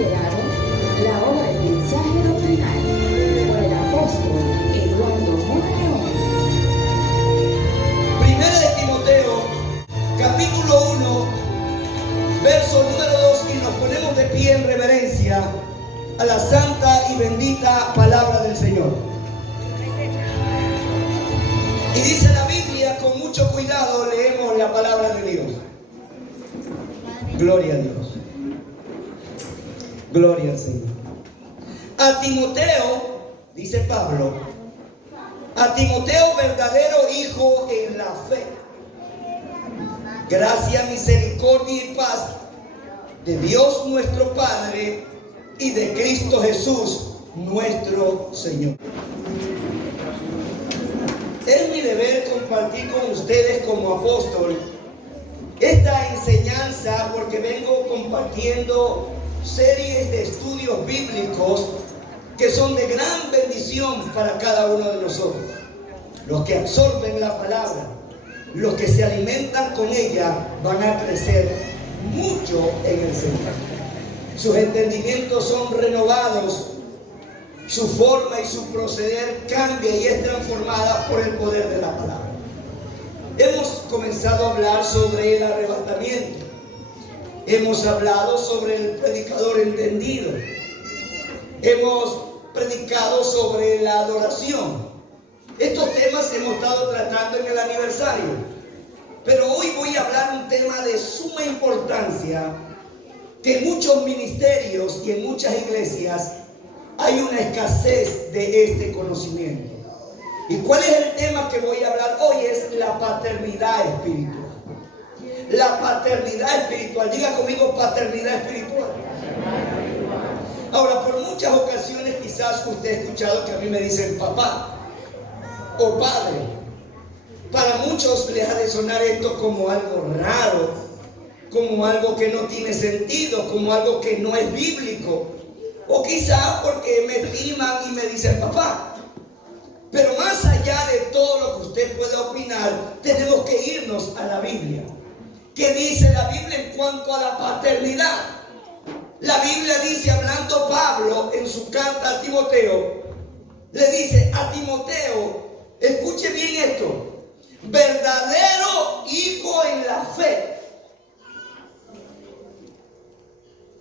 llegaron la hora del mensaje doctrinal por el apóstol Eduardo Mora León. Primera de Timoteo, capítulo 1, verso número 2, y nos ponemos de pie en reverencia a la santa y bendita palabra del Señor. Y dice la Biblia, con mucho cuidado leemos la palabra de Dios. Gloria a Dios. Gloria al Señor. A Timoteo, dice Pablo, a Timoteo, verdadero hijo en la fe, gracia, misericordia y paz de Dios nuestro Padre y de Cristo Jesús nuestro Señor. Es mi deber compartir con ustedes como apóstol esta enseñanza, porque vengo compartiendo series de estudios bíblicos que son de gran bendición para cada uno de nosotros. Los que absorben la palabra, los que se alimentan con ella, van a crecer mucho en el Señor. Sus entendimientos son renovados, su forma y su proceder cambia y es transformada por el poder de la palabra. Hemos comenzado a hablar sobre el arrebatamiento. Hemos hablado sobre el predicador entendido. Hemos predicado sobre la adoración. Estos temas hemos estado tratando en el aniversario. Pero hoy voy a hablar un tema de suma importancia, que en muchos ministerios y en muchas iglesias hay una escasez de este conocimiento. ¿Y cuál es el tema que voy a hablar hoy? Es la paternidad espiritual. La paternidad espiritual. Diga conmigo, paternidad espiritual. Ahora, por muchas ocasiones quizás usted ha escuchado que a mí me dicen papá o padre. Para muchos les ha de sonar esto como algo raro, como algo que no tiene sentido, como algo que no es bíblico. O quizás porque me estiman y me dicen papá. Pero más allá de todo lo que usted pueda opinar, tenemos que irnos a la Biblia. ¿Qué dice la Biblia en cuanto a la paternidad? La Biblia dice, hablando Pablo en su carta a Timoteo, le dice a Timoteo, escuche bien esto, verdadero hijo en la fe.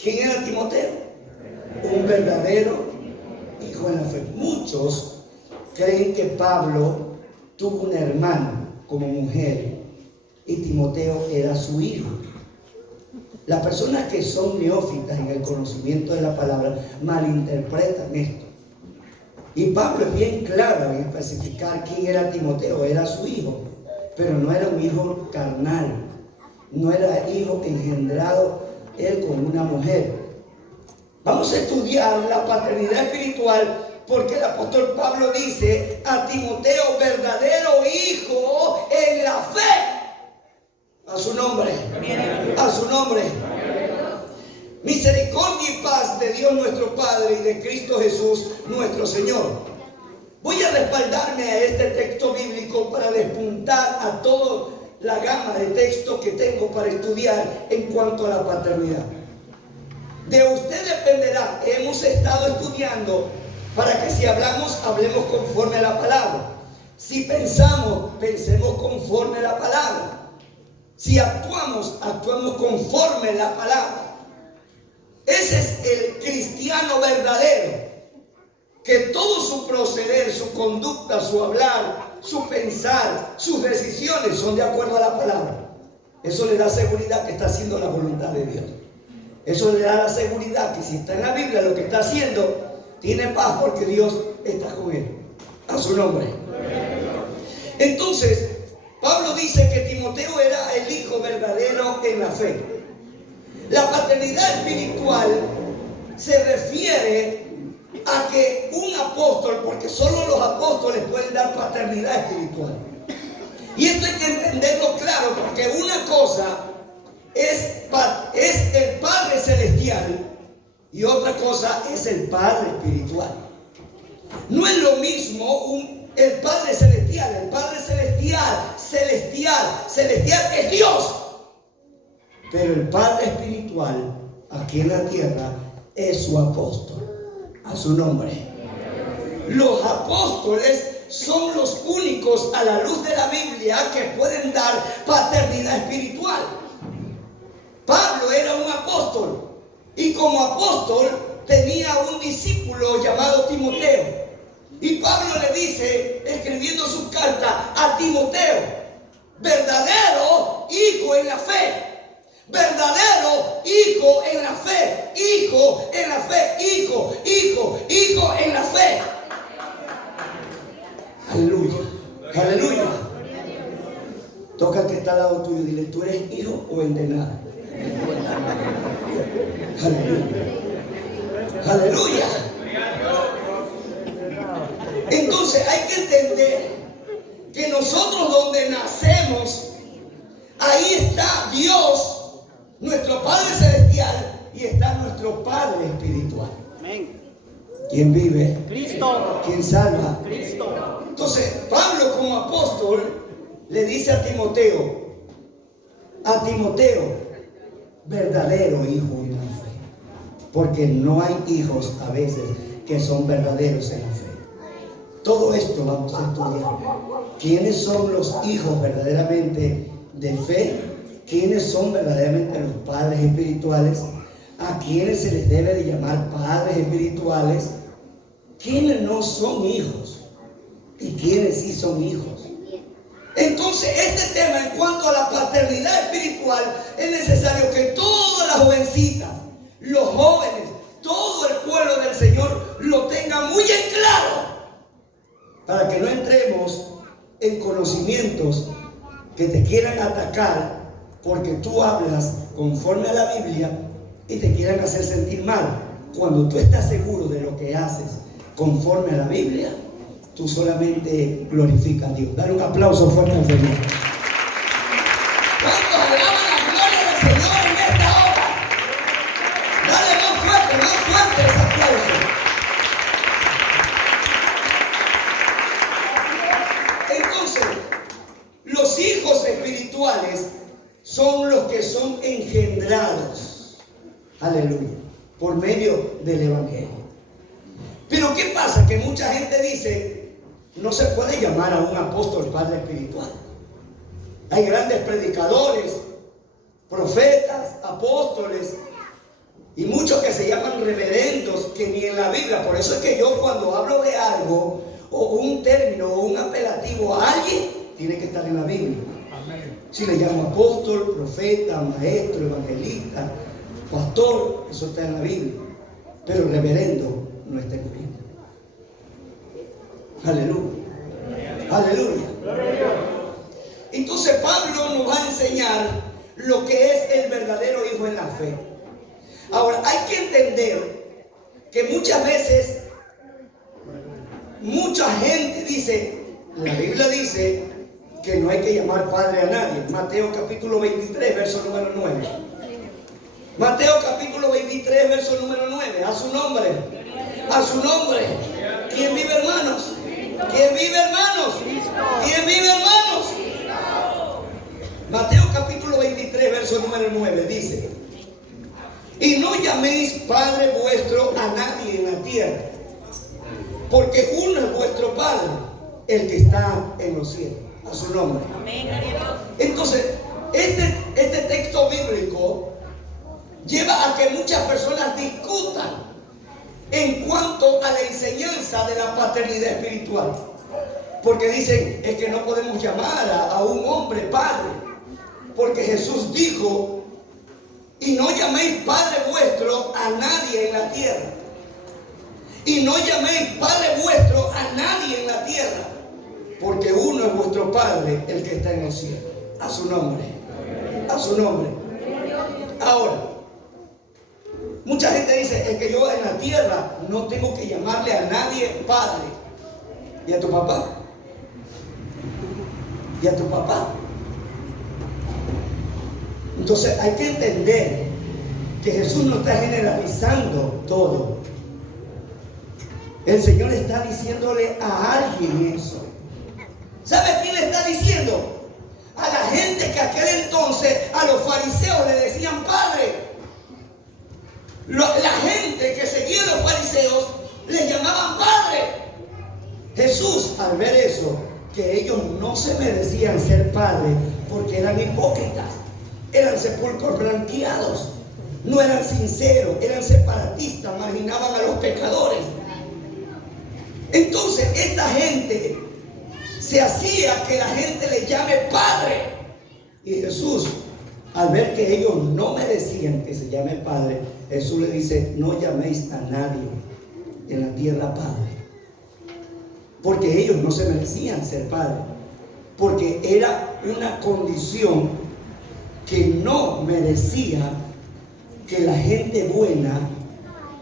¿Quién era Timoteo? Un verdadero hijo en la fe. Muchos creen que Pablo tuvo una hermana como mujer y Timoteo era su hijo. Las personas que son neófitas en el conocimiento de la palabra malinterpretan esto. Y Pablo es bien claro en especificar quién era Timoteo. Era su hijo, pero no era un hijo carnal. No era hijo engendrado él con una mujer. Vamos a estudiar la paternidad espiritual, porque el apóstol Pablo dice a Timoteo, verdadero hijo en la fe. A su nombre. A su nombre. Misericordia y paz de Dios nuestro Padre y de Cristo Jesús nuestro Señor. Voy a respaldarme a este texto bíblico para despuntar a toda la gama de textos que tengo para estudiar en cuanto a la paternidad. De usted dependerá. Hemos estado estudiando para que si hablamos, hablemos conforme a la palabra. Si pensamos, pensemos conforme a la palabra. Si actuamos, actuamos conforme a la palabra. Ese es el cristiano verdadero, que todo su proceder, su conducta, su hablar, su pensar, sus decisiones son de acuerdo a la palabra. Eso le da seguridad que está haciendo la voluntad de Dios. Eso le da la seguridad que si está en la Biblia lo que está haciendo, tiene paz porque Dios está con él. A su nombre. Entonces, Pablo dice que Timoteo era el hijo verdadero en la fe. La paternidad espiritual se refiere a que un apóstol, porque solo los apóstoles pueden dar paternidad espiritual. Y esto hay que entenderlo claro, porque una cosa es el Padre Celestial y otra cosa es el Padre Espiritual. No es lo mismo el Padre Celestial. El Padre Celestial es Dios. Pero el Padre Espiritual, aquí en la tierra, es su apóstol. A su nombre. Los apóstoles son los únicos a la luz de la Biblia que pueden dar paternidad espiritual. Pablo era un apóstol y como apóstol tenía un discípulo llamado Timoteo. Y Pablo le dice, escribiendo su carta a Timoteo, verdadero hijo en la fe. Verdadero hijo en la fe, hijo en la fe, hijo en la fe. Aleluya, aleluya. Toca al que está al lado tuyo, dile, ¿tú eres hijo o endenado? Aleluya, aleluya. Entonces hay que entender que nosotros donde nacemos, ahí está Dios, nuestro Padre Celestial, y está nuestro Padre Espiritual. Amén. ¿Quién vive? Cristo. ¿Quién salva? Cristo. Entonces, Pablo como apóstol le dice a Timoteo, verdadero hijo en la fe. Porque no hay hijos a veces que son verdaderos en la fe. Todo esto vamos a estudiar. ¿Quiénes son los hijos verdaderamente de fe? ¿Quiénes son verdaderamente los padres espirituales? ¿A quiénes se les debe de llamar padres espirituales? ¿Quiénes no son hijos? ¿Y quiénes sí son hijos? Entonces, este tema en cuanto a la paternidad espiritual, es necesario que todas las jovencitas, los jóvenes, todo el pueblo del Señor lo tenga muy en claro, para que no entremos en conocimientos que te quieran atacar porque tú hablas conforme a la Biblia y te quieran hacer sentir mal. Cuando tú estás seguro de lo que haces conforme a la Biblia, tú solamente glorificas a Dios. Dale un aplauso fuerte al Señor. ¿Cuántos alaban la gloria del Señor en esta hora? Dale más fuerte ese aplauso. Entonces, los hijos espirituales son los que son engendrados, aleluya, por medio del Evangelio. Pero ¿qué pasa? Que mucha gente dice, no se puede llamar a un apóstol padre espiritual. Hay grandes predicadores, profetas, apóstoles, y muchos que se llaman reverendos, que ni en la Biblia. Por eso es que yo cuando hablo de algo, o un término, o un apelativo a alguien, tiene que estar en la Biblia. Si le llamo apóstol, profeta, maestro, evangelista, pastor, eso está en la Biblia. Pero reverendo no está en la Biblia. Aleluya. Aleluya. Entonces Pablo nos va a enseñar lo que es el verdadero hijo en la fe. Ahora, hay que entender que muchas veces mucha gente dice, la Biblia dice que no hay que llamar padre a nadie. Mateo capítulo 23, verso número 9. Mateo capítulo 23, verso número 9. A su nombre. A su nombre. ¿Quién vive, hermanos? ¿Quién vive, hermanos? ¿Quién vive, hermanos? Mateo capítulo 23, verso número 9 dice: y no llaméis Padre vuestro a nadie en la tierra, porque uno es vuestro Padre, el que está en los cielos. A su nombre. Entonces, este texto bíblico lleva a que muchas personas discutan en cuanto a la enseñanza de la paternidad espiritual. Porque dicen, es que no podemos llamar a un hombre padre, porque Jesús dijo, y no llaméis Padre vuestro a nadie en la tierra. Y no llaméis Padre vuestro a nadie en la tierra, porque uno es vuestro Padre, el que está en los cielos. A su nombre. A su nombre. Ahora, mucha gente dice, es que yo en la tierra no tengo que llamarle a nadie Padre. ¿Y a tu papá? ¿Y a tu papá? Entonces hay que entender que Jesús no está generalizando todo. El Señor está diciéndole a alguien eso. ¿Sabe quién le está diciendo? A la gente que aquel entonces, a los fariseos le decían Padre. La gente gente que seguía a los fariseos les llamaban padre. Jesús, al ver eso, que ellos no se merecían ser padres porque eran hipócritas, eran sepulcros blanqueados, no eran sinceros, eran separatistas, marginaban a los pecadores. Entonces esta gente se hacía que la gente le llame padre. Y Jesús, al ver que ellos no merecían que se llame padre, Jesús le dice: no llaméis a nadie en la tierra padre, porque ellos no se merecían ser padres, porque era una condición que no merecía que la gente buena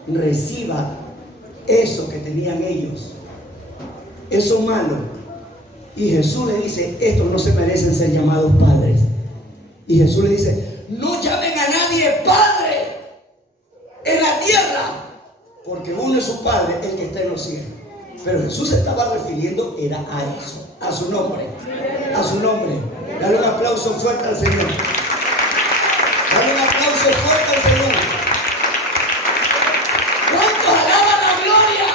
reciba eso que tenían ellos, eso malo. Y Jesús le dice: estos no se merecen ser llamados padres. Y Jesús le dice: no llamen a nadie padre en la tierra, porque uno es su padre, el que está en los cielos. Pero Jesús se estaba refiriendo era a eso, a su nombre, a su nombre. Dale un aplauso fuerte al Señor. Dale un aplauso fuerte al Señor. ¿Cuántos alaban la gloria?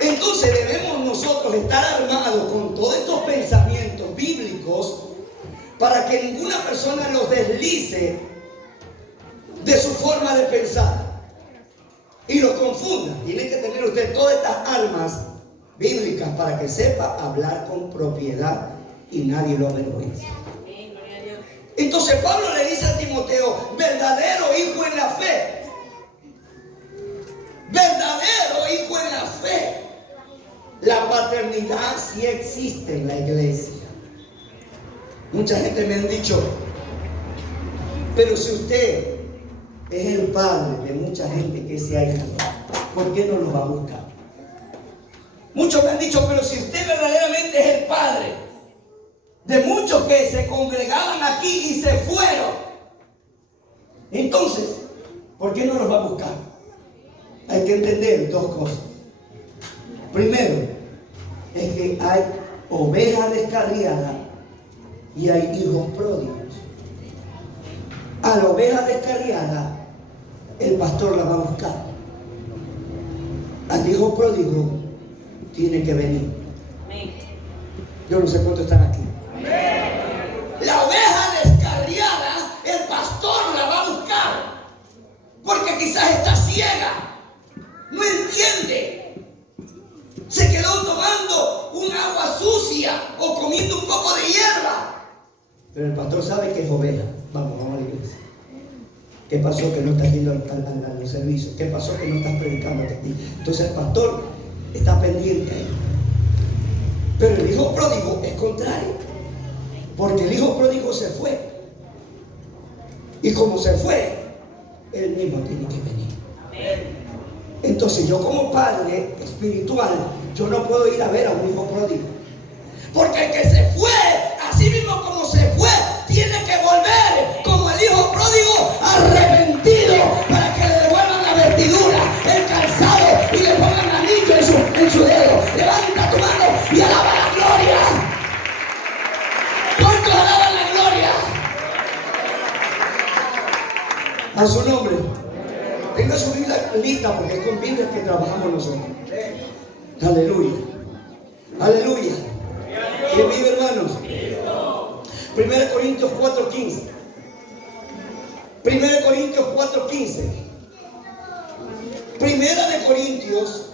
Entonces debemos nosotros estar armados con todos estos pensamientos bíblicos para que ninguna persona los deslice de su forma de pensar y los confunda. Tiene que tener usted todas estas armas bíblicas para que sepa hablar con propiedad y nadie lo avergüence. Entonces Pablo le dice a Timoteo: verdadero hijo en la fe, verdadero hijo en la fe. La paternidad sí existe en la iglesia. Mucha gente me han dicho: pero si usted es el padre de mucha gente que se ha ido, ¿por qué no lo va a buscar? Muchos me han dicho: pero si usted verdaderamente es el padre de muchos que se congregaban aquí y se fueron, entonces, ¿por qué no los va a buscar? Hay que entender dos cosas. Primero, es que hay ovejas descarriadas y hay hijos pródigos. A la oveja descarriada, el pastor la va a buscar. Al hijo pródigo, tiene que venir. Yo no sé cuántos están aquí. La oveja descarriada, el pastor la va a buscar, porque quizás está ciega, no entiende, se quedó tomando un agua sucia o comiendo un poco de hierba, pero el pastor sabe que es oveja. Vamos a la iglesia. ¿Qué pasó que no estás yendo a los servicios? ¿Qué pasó que no estás predicando aquí? Entonces el pastor está pendiente ahí. Pero el hijo pródigo es contrario, porque el hijo pródigo se fue, y como se fue, él mismo tiene que venir. Entonces yo, como padre espiritual, yo no puedo ir a ver a un hijo pródigo, porque el que se fue, así mismo como se fue, tiene que volver como el hijo pródigo arrepentido, para que le devuelvan la vestidura, el calzado, y le pongan anillo en su dedo. Levanta tu mano y alaba la gloria. ¿Cuántos alaban la gloria? A su nombre. Tenga su Biblia lista, porque es con Biblia que trabajamos nosotros. Aleluya. Aleluya. ¿Quién vive, hermanos? 1 Corintios 4:15. 1 Corintios 4:15. 1 Corintios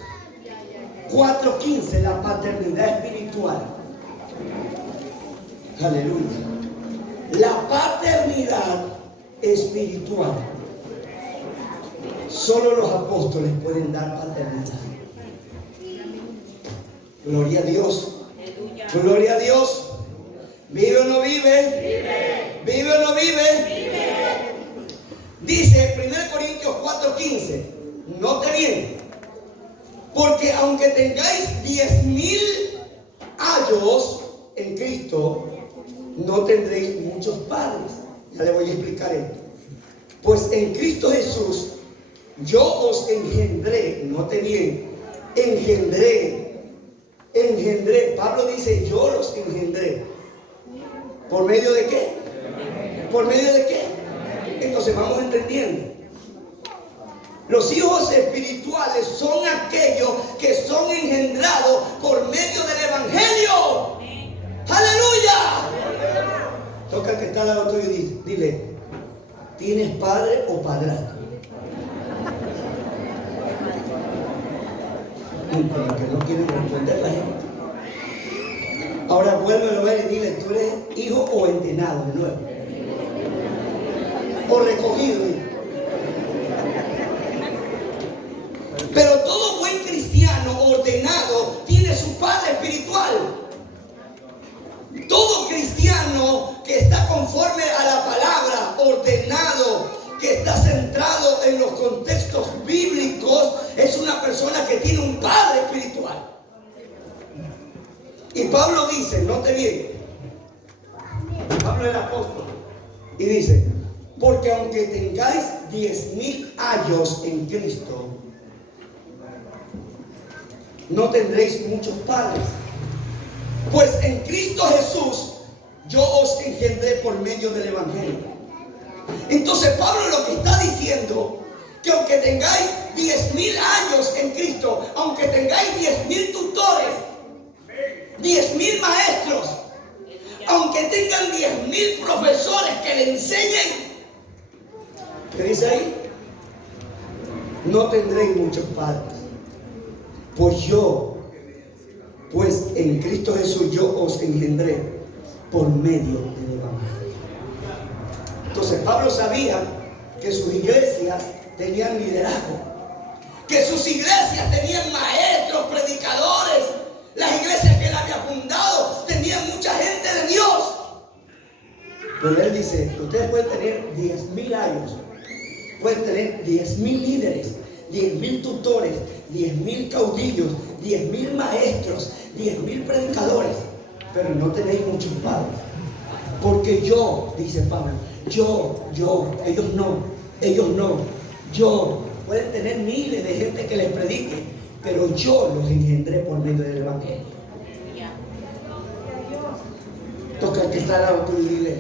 4:15, la paternidad espiritual. Aleluya. La paternidad espiritual. Solo los apóstoles pueden dar paternidad. Gloria a Dios. Gloria a Dios. ¿Vive o no vive? Vive. ¿Vive o no vive? Vive. Dice 1 Corintios 4:15. Note bien. Porque aunque tengáis 10,000 años en Cristo, no tendréis muchos padres. Ya le voy a explicar esto. Pues en Cristo Jesús yo os engendré. Note bien. Engendré. Pablo dice: yo los engendré. ¿Por medio de qué? ¿Por medio de qué? Entonces Entonces vamos entendiendo. Los hijos espirituales son aquellos que son engendrados por medio del Evangelio. ¡Aleluya! Toca al que está al lado tuyo y dile, ¿tienes padre o padrastro? Como que no quieren responder la gente. Ahora vuélvelo a ver y dile, ¿tú eres hijo o entenado de nuevo? O recogido. Pero todo buen cristiano ordenado tiene su padre espiritual. Todo cristiano que está conforme a la palabra, ordenado, que está centrado en los contextos bíblicos, es una persona que tiene un padre espiritual. Y Pablo dice, note bien, Pablo el apóstol, y dice, porque aunque tengáis 10,000 años en Cristo, no tendréis muchos padres. Pues en Cristo Jesús yo os engendré por medio del Evangelio. Entonces Pablo lo que está diciendo, que aunque tengáis 10,000 años en Cristo, aunque tengáis 10,000 tutores, 10,000 maestros, aunque tengan 10,000 profesores que le enseñen, ¿qué dice ahí? No tendréis muchos padres. Pues en Cristo Jesús yo os engendré por medio del Evangelio. Entonces Pablo sabía que sus iglesias tenían liderazgo, que sus iglesias tenían maestros, predicadores. Las iglesias que él había fundado tenían mucha gente de Dios. Pero él dice, ustedes pueden tener 10,000 años, pueden tener 10,000 líderes, 10,000 tutores, 10,000 caudillos, 10,000 maestros, 10,000 predicadores, pero no tenéis muchos padres. Porque yo, dice Pablo, ellos no, yo, pueden tener miles de gente que les predique, pero yo los engendré por medio del Evangelio. Toca al que está al lado tuyo y dile,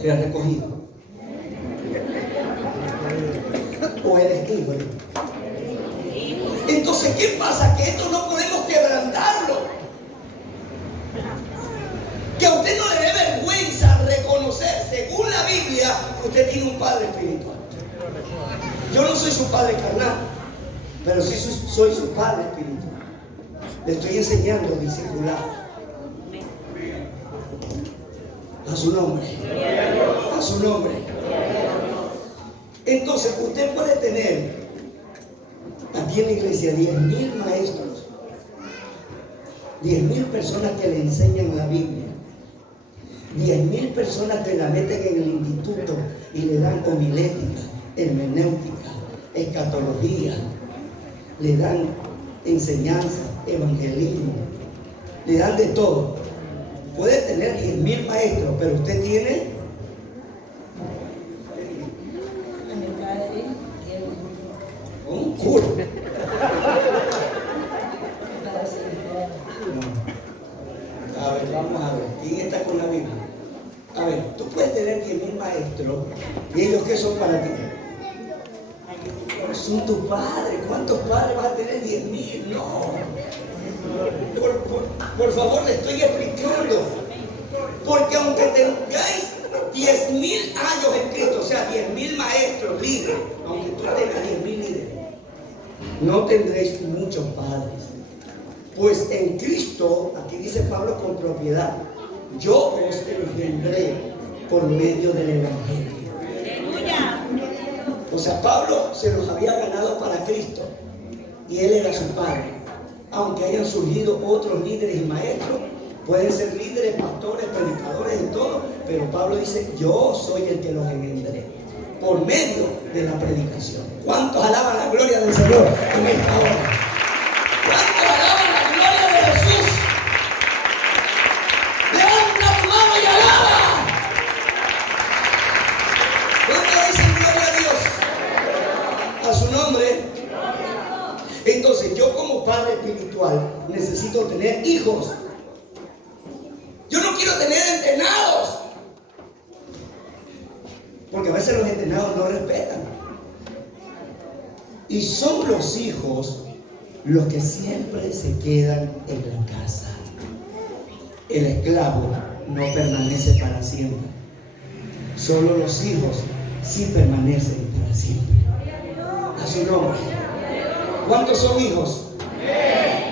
¿eres recogido? ¿O eres hijo? Entonces, ¿qué pasa? Que esto no podemos quebrantarlo. Que a usted no le dé vergüenza reconocer, según la Biblia, que usted tiene un padre espiritual. Yo no soy su padre carnal, pero sí soy su padre espiritual. Le estoy enseñando a discipular. A su nombre. A su nombre. Entonces, usted puede tener aquí en la iglesia 10,000 maestros, 10,000 personas que le enseñan la Biblia, 10,000 personas que la meten en el instituto y le dan homilética, hermenéutica, escatología, le dan enseñanza, evangelismo, le dan de todo. Puede tener 10,000 maestros, pero usted tiene un culo. A ver, vamos a ver. ¿Quién está con la Biblia? A ver, tú puedes tener 10,000 maestros. ¿Y ellos qué son para ti? Son tus padres. ¿Cuántos padres vas a tener? 10,000. No. Por favor, le estoy explicando. Porque aunque tengáis 10,000 años en Cristo, o sea, 10,000 maestros, líderes, aunque tú tengas 10,000 líderes, no tendréis muchos padres. Pues en Cristo, aquí dice Pablo con propiedad, yo os engendré por medio del Evangelio. O sea, Pablo se los había ganado para Cristo y él era su padre. Aunque hayan surgido otros líderes y maestros, pueden ser líderes, pastores, predicadores, de todo, pero Pablo dice, yo soy el que los engendré por medio de la predicación. ¿Cuántos alaban la gloria del Señor en esta hora? ¿Cuántos alaban la gloria de Jesús? Levanta tu mano y alaba. ¿Cuántos dicen gloria a Dios? A su nombre. Entonces, yo como padre espiritual necesito tener hijos. Yo no quiero tener entrenados. Porque a veces los entrenados no respetan. Y son los hijos los que siempre se quedan en la casa. El esclavo no permanece para siempre. Solo los hijos sí permanecen para siempre. A su nombre. ¿Cuántos son hijos?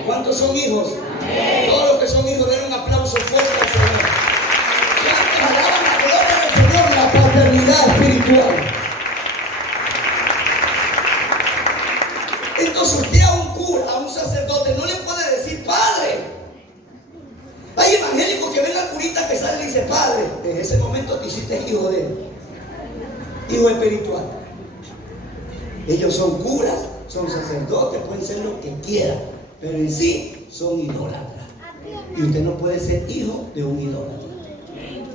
¿Cuántos son hijos? Todos los que son hijos, den un aplauso fuerte al Señor. ¿Cuántos alaban la gloria del Señor? La paternidad espiritual. Entonces usted a un cura, a un sacerdote, no le puede decir padre. Hay evangélicos que ven al curita que sale y dice padre. En ese momento te hiciste hijo de él. Hijo espiritual. Ellos son curas, son sacerdotes, pueden ser lo que quieran, pero en sí son idólatras. Y usted no puede ser hijo de un idólatra.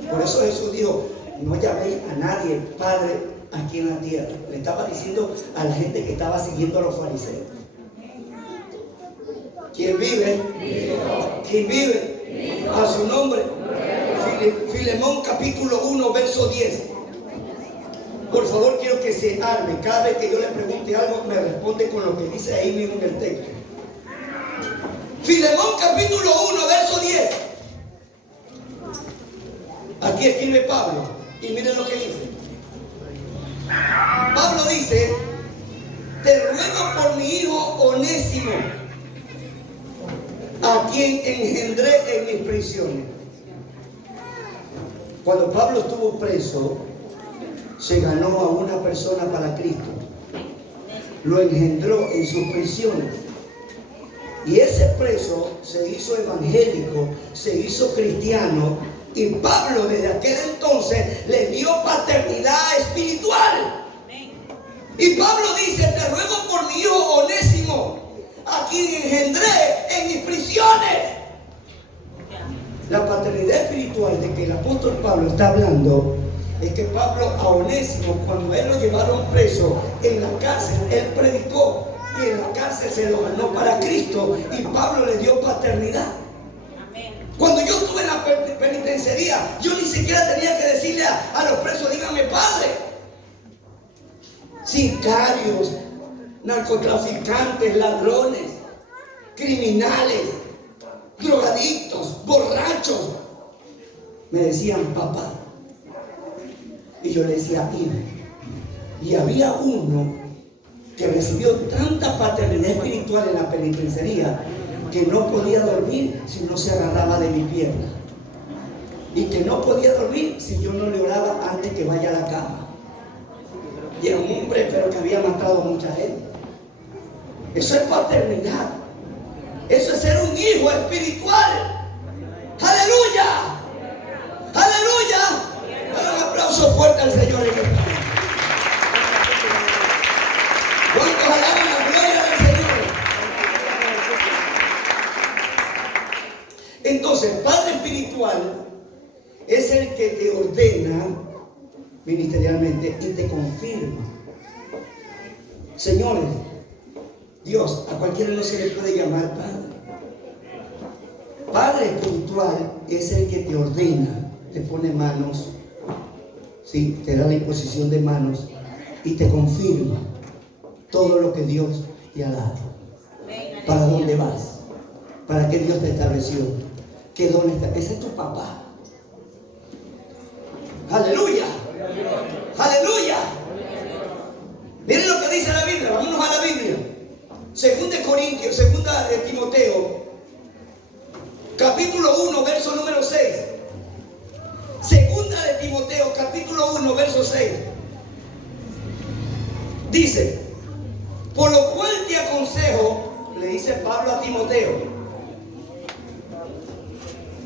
Por eso Jesús dijo, no llaméis a nadie padre aquí en la tierra. Le estaba diciendo a la gente que estaba siguiendo a los fariseos. ¿Quién vive? ¿Quién vive? A su nombre. Filemón capítulo 1 verso 10. Por favor, quiero que se arme. Cada vez que yo le pregunte algo, me responde con lo que dice ahí mismo en el texto. Filemón capítulo 1 verso 10. Aquí escribe Pablo. Y miren lo que dice. Pablo dice, te ruego por mi hijo Onésimo, a quien engendré en mis prisiones. Cuando Pablo estuvo preso, se ganó a una persona para Cristo. Lo engendró en sus prisiones. Y ese preso se hizo evangélico, se hizo cristiano. Y Pablo desde aquel entonces le dio paternidad espiritual. Y Pablo dice, te ruego por mi hijo Onésimo, a quien engendré en mis prisiones. La paternidad espiritual de que el apóstol Pablo está hablando es que Pablo a Onésimo, cuando él lo llevaron preso en la cárcel, él predicó y en la cárcel se lo ganó para Cristo y Pablo le dio paternidad. Cuando yo estuve en la penitenciaría, yo ni siquiera tenía que decirle a los presos, díganme padre. Sicarios, narcotraficantes, ladrones, criminales, drogadictos, borrachos, me decían papá. Y yo le decía hijo. Y había uno que recibió tanta paternidad espiritual en la penitenciaría que no podía dormir si no se agarraba de mi pierna. Y que no podía dormir si yo no le oraba antes que vaya a la cama. Y era un hombre pero que había matado a mucha gente. Eso es paternidad. Eso es ser un hijo espiritual. ¡Aleluya! ¡Aleluya! Dale un aplauso fuerte al Señor en el Padre. ¿Cuántos alaban la gloria del Señor? Entonces, Padre espiritual es el que te ordena ministerialmente y te confirma. Señores, Dios, a cualquiera no se le puede llamar Padre. Padre espiritual es el que te ordena, te pone manos, ¿sí? Te da la imposición de manos y te confirma todo lo que Dios te ha dado. ¿Para dónde vas? ¿Para qué Dios te estableció? ¿Qué don está? Ese es tu papá. ¡Aleluya! ¡Aleluya! Miren lo que dice la Biblia. Vámonos a la Biblia. Segunda de Timoteo, capítulo 1, verso número 6. Segunda de Timoteo, capítulo 1, verso 6. Dice, por lo cual te aconsejo, le dice Pablo a Timoteo,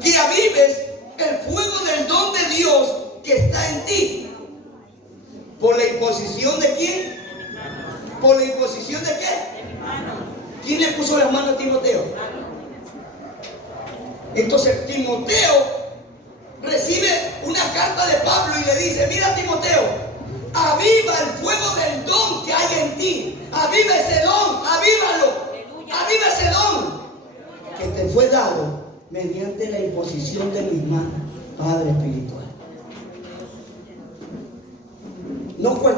que avives el fuego del don de Dios que está en ti. ¿Por la imposición de quién? ¿Por la imposición de qué? ¿Quién le puso las manos a Timoteo? Entonces Timoteo recibe una carta de Pablo y le dice, mira Timoteo, aviva el fuego del don que hay en ti. Aviva ese don, avívalo. Aviva ese don que te fue dado mediante la imposición de mis manos, Padre espiritual.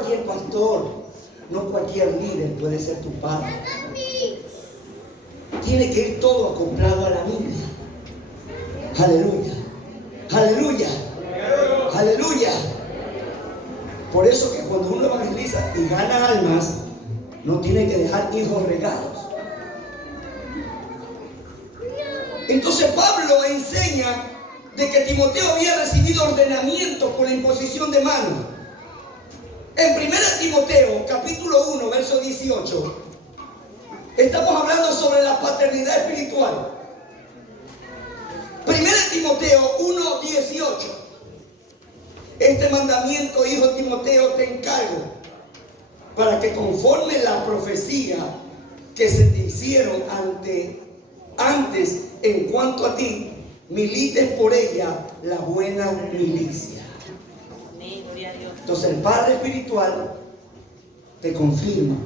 cualquier pastor, no cualquier líder puede ser tu padre. Tiene que ir todo acoplado a la Biblia. Aleluya, aleluya, aleluya. Por eso que cuando uno evangeliza y gana almas, no tiene que dejar hijos regados. Entonces Pablo enseña de que Timoteo había recibido ordenamiento por la imposición de manos. En 1 Timoteo capítulo 1 verso 18 estamos hablando sobre la paternidad espiritual. 1 Timoteo 1, 18. Este mandamiento, hijo Timoteo, te encargo para que conforme la profecía que se te hicieron antes en cuanto a ti, milites por ella la buena milicia. Entonces el Padre espiritual te confirma.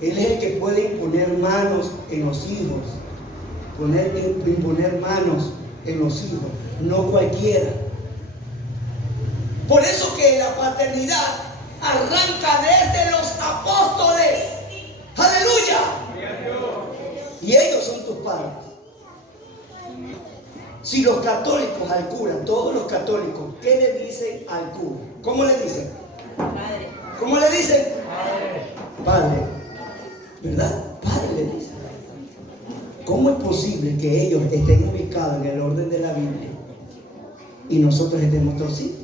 Él es el que puede imponer manos en los hijos. Imponer manos en los hijos, no cualquiera. Por eso que la paternidad arranca desde los apóstoles. ¡Aleluya! Y ellos son tus padres. Si los católicos al cura, todos los católicos, ¿qué le dicen al cura? ¿Cómo le dicen? Padre. ¿Cómo le dicen? Padre. Padre. ¿Verdad? Padre le dicen. ¿Cómo es posible que ellos estén ubicados en el orden de la Biblia y nosotros estemos torcidos?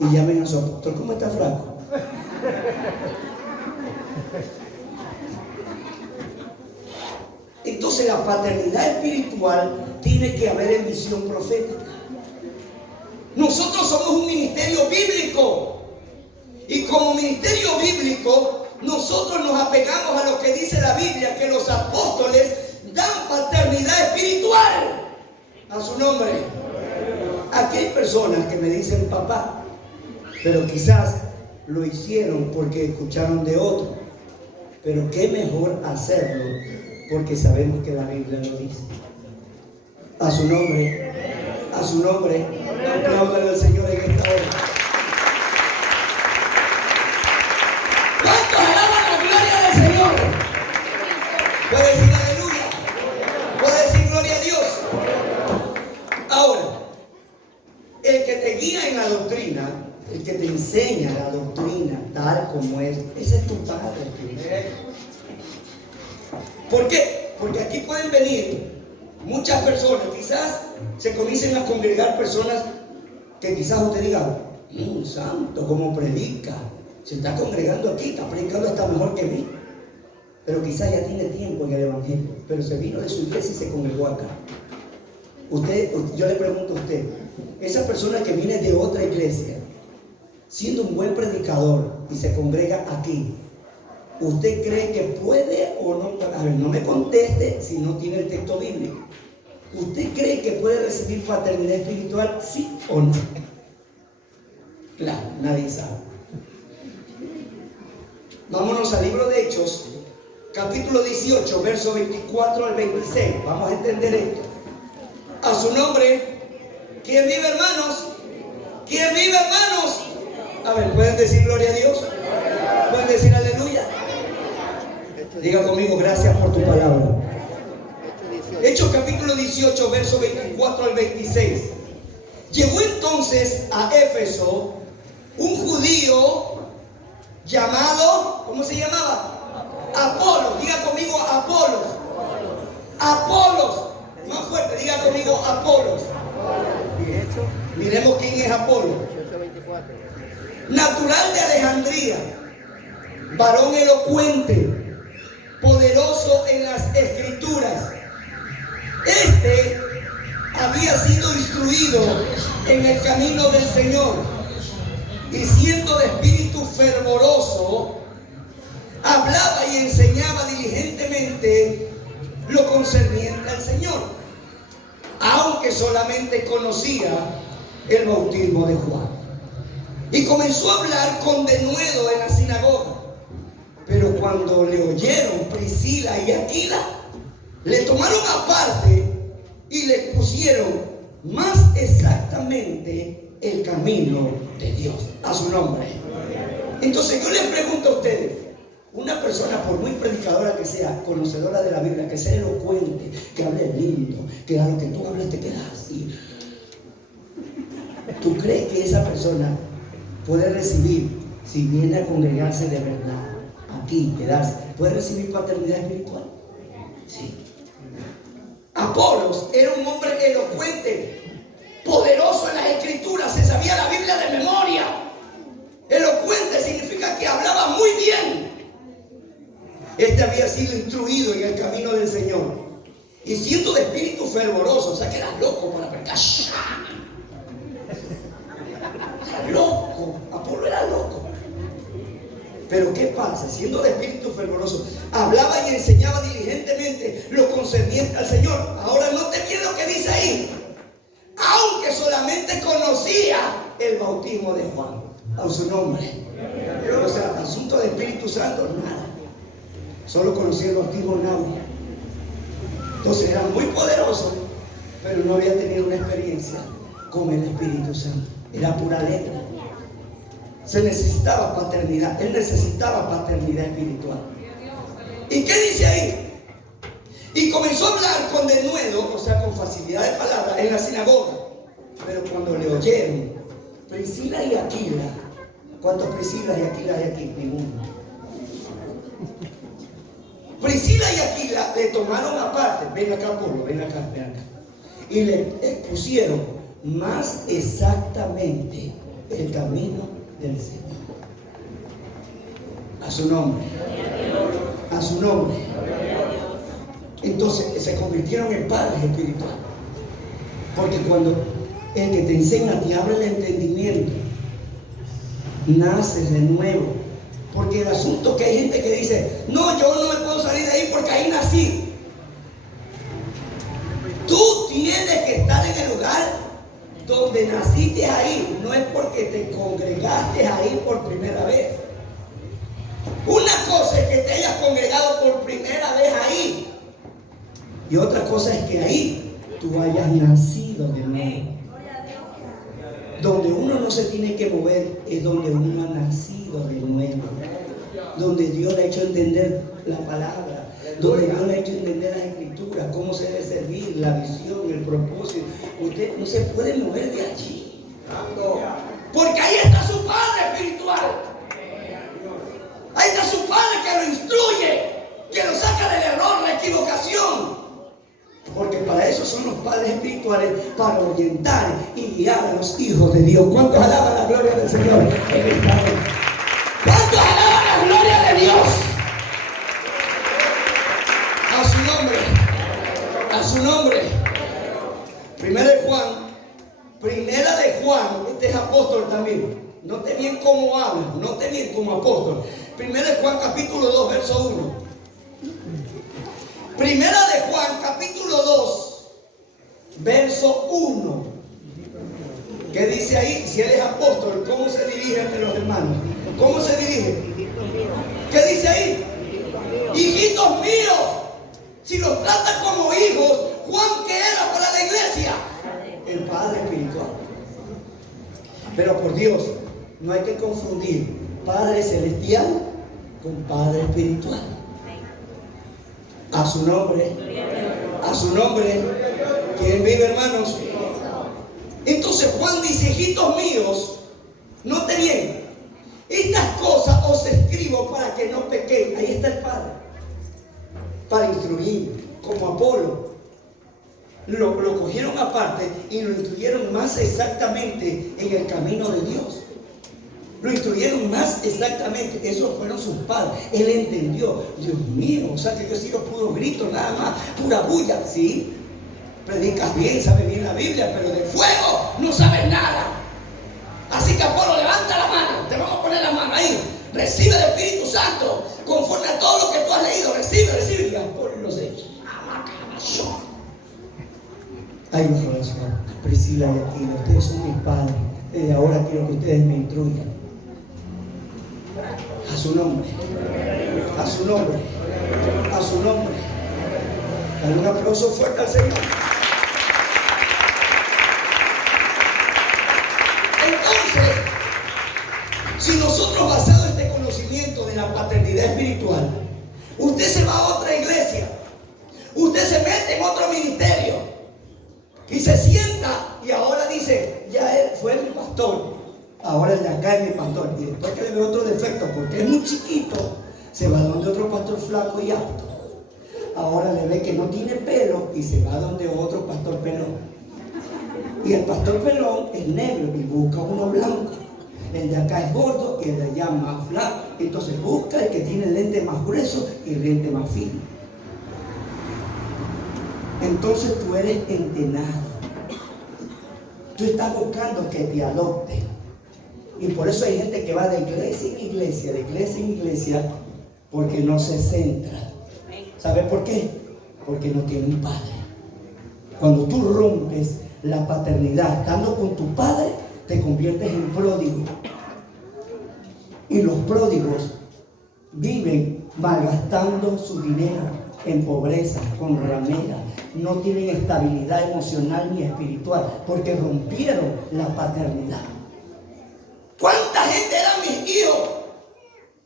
Y llamen a su apóstol, ¿cómo está flaco? Entonces la paternidad espiritual tiene que haber en visión profética. Nosotros somos un ministerio bíblico y como ministerio bíblico nosotros nos apegamos a lo que dice la Biblia, que los apóstoles dan paternidad espiritual a su nombre. Aquí hay personas que me dicen papá, pero quizás lo hicieron porque escucharon de otro. Pero qué mejor hacerlo porque sabemos que la Biblia lo dice. A su nombre, a su nombre. Apláudale al Señor en esta hora. ¿Cuántos alaban la gloria del Señor? Puede decir aleluya. Puede decir gloria a Dios. Ahora, el que te guía en la doctrina, el que te enseña la doctrina tal como es, ese es tu Padre espiritual. ¿Por qué? Porque aquí pueden venir muchas personas, quizás se comiencen a congregar personas que quizás usted diga, santo, como predica, se está congregando aquí, está predicando hasta mejor que mí. Pero quizás ya tiene tiempo en el evangelio, pero se vino de su iglesia y se congregó acá. Yo le pregunto a usted, esa persona que viene de otra iglesia, siendo un buen predicador y se congrega aquí, ¿usted cree que puede o no? A ver, no me conteste si no tiene el texto bíblico. ¿Usted cree que puede recibir paternidad espiritual, sí o no? Claro, nadie sabe. Vámonos al libro de Hechos, capítulo 18, verso 24 al 26. Vamos a entender esto. A su nombre, ¿quién vive, hermanos? ¿Quién vive, hermanos? A ver, ¿pueden decir gloria a Dios? ¿Pueden decir aleluya? Diga conmigo, gracias por tu palabra. Hechos capítulo 18, verso 24 al 26. Llegó entonces a Éfeso un judío llamado, ¿cómo se llamaba? Apolos. Diga conmigo, Apolos. Apolos. Más fuerte, diga conmigo, Apolos. Miremos quién es Apolos. Natural de Alejandría, varón elocuente, poderoso en las escrituras. Este había sido instruido en el camino del Señor y siendo de espíritu fervoroso, hablaba y enseñaba diligentemente lo concerniente al Señor, aunque solamente conocía el bautismo de Juan. Y comenzó a hablar con denuedo en la sinagoga. Pero cuando le oyeron Priscila y Aquila, le tomaron aparte y le expusieron más exactamente el camino de Dios. A su nombre. Entonces yo les pregunto a ustedes, una persona, por muy predicadora que sea, conocedora de la Biblia, que sea elocuente, que hable lindo, que a lo que tú hables te quedas así, ¿tú crees que esa persona puede recibir, si viene a congregarse de verdad, aquí, quedarse, puede recibir paternidad espiritual? Sí. Apolos era un hombre elocuente, poderoso en las escrituras, se sabía la Biblia de memoria. Elocuente significa que hablaba muy bien. Este había sido instruido en el camino del Señor y siendo de espíritu fervoroso, o sea que era loco para predicar. Era loco, Apolo era loco. Pero ¿qué pasa? Siendo de espíritu fervoroso, hablaba y enseñaba diligentemente lo concerniente al Señor. Ahora note bien lo que dice ahí. Aunque solamente conocía el bautismo de Juan, a su nombre. O sea, asunto de Espíritu Santo, nada. Solo conocía el bautismo en agua. Entonces era muy poderoso, pero no había tenido una experiencia con el Espíritu Santo. Era pura letra. Se necesitaba paternidad. Él necesitaba paternidad espiritual. ¿Y qué dice ahí? Y comenzó a hablar con denuedo, o sea, con facilidad de palabra, en la sinagoga. Pero cuando le oyeron, Priscila y Aquila, ¿cuántos Priscilas y Aquilas hay aquí? Ninguno. Priscila y Aquila le tomaron aparte, ven acá, Pablo, ven acá, y le expusieron más exactamente el camino del Señor. A su nombre. A su nombre. Entonces se convirtieron en padres espirituales. Porque cuando el que te enseña te abre el entendimiento, naces de nuevo. Porque el asunto que hay gente que dice, no, yo no me puedo salir de ahí porque ahí nací. Tú tienes que estar en el lugar donde naciste ahí. No es porque te congregaste ahí por primera vez. Una cosa es que te hayas congregado por primera vez ahí. Y otra cosa es que ahí tú hayas nacido de nuevo. Donde uno no se tiene que mover es donde uno ha nacido de nuevo. Donde Dios le ha hecho entender la palabra. Donde Dios le ha hecho entender las escrituras, cómo se debe servir, la visión, el propósito. Usted no se puede mover de allí. Porque ahí está su Padre espiritual. Ahí está su Padre que lo instruye, que lo saca del error, la equivocación. Porque para eso son los padres espirituales, para orientar y guiar a los hijos de Dios. ¿Cuántos alaban la gloria del Señor en esta hora? ¿Cuántos alaban la gloria de Dios? A su nombre. A su nombre. Primera de Juan, este es apóstol también. Note bien cómo habla, note bien como apóstol. Primera de Juan capítulo 2, verso 1. Primera de Juan, capítulo 2, verso 1. ¿Qué dice ahí? Si eres apóstol, ¿cómo se dirige entre los hermanos? ¿Cómo se dirige? ¿Qué dice ahí? Hijitos míos, si los trata como hijos, Juan, ¿qué era para la iglesia? El Padre espiritual. Pero por Dios, no hay que confundir Padre celestial con Padre espiritual. A su nombre. A su nombre. ¿Quién vive, hermanos? Entonces Juan dice, hijitos míos, note bien, estas cosas os escribo para que no pequéis. Ahí está el Padre. Para instruir, como Apolo. Lo cogieron aparte y lo instruyeron más exactamente en el camino de Dios. Lo instruyeron más exactamente. Esos fueron sus padres. Él entendió. Dios mío, o sea que yo he sido puro grito, nada más, pura bulla. Sí, predicas bien, sabes bien la Biblia, pero de fuego no sabes nada. Así que Apolo, levanta la mano. Te vamos a poner la mano ahí. Recibe el Espíritu Santo conforme a todo lo que tú has leído. Recibe. Y Apolo los hechos. Ay, mi corazón, Priscila y Aquila, ustedes son mis padres. Desde ahora quiero que ustedes me instruyan. A su nombre. A su nombre. A su nombre. Dale un aplauso fuerte al Señor. Entonces, si nosotros basados en paternidad espiritual, usted se va a otra iglesia, usted se mete en otro ministerio y se sienta y ahora dice, ya él fue mi pastor, ahora el de acá es mi pastor. Y después que le ve otro defecto, porque es muy chiquito, se va donde otro pastor flaco y alto. Ahora le ve que no tiene pelo y se va donde otro pastor pelón. Y el pastor pelón es negro y busca uno blanco. El de acá es gordo y el de allá más flaco. Entonces busca el que tiene el lente más grueso y el lente más fino. Entonces tú eres entenado. Tú estás buscando que te adopten. Y por eso hay gente que va de iglesia en iglesia, de iglesia en iglesia, porque no se centra. ¿Sabe por qué? Porque no tiene un padre. Cuando tú rompes la paternidad estando con tu padre, te conviertes en pródigo. Y los pródigos viven malgastando su dinero en pobreza, con ramera. No tienen estabilidad emocional ni espiritual porque rompieron la paternidad. ¿Cuánta gente eran mis hijos?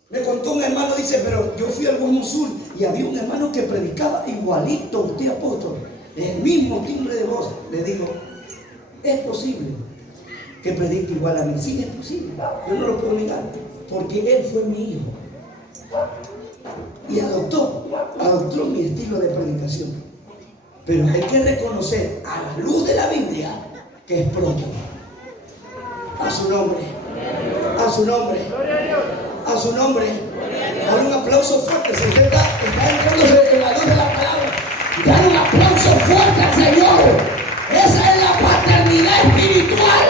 Me contó un hermano, dice, pero yo fui al Guamo Sur y había un hermano que predicaba igualito a usted, apóstol, el mismo timbre de voz. Le digo, es posible que predique igual a mí. Sí, es posible, yo no lo puedo negar, porque él fue mi hijo y adoptó mi estilo de predicación. Pero hay que reconocer a la luz de la Biblia que es pronto. A su nombre, a su nombre, a su nombre. Dale un aplauso fuerte. Si usted está entrándose en la luz de la palabra, dale un aplauso fuerte al Señor. Esa es la paternidad espiritual.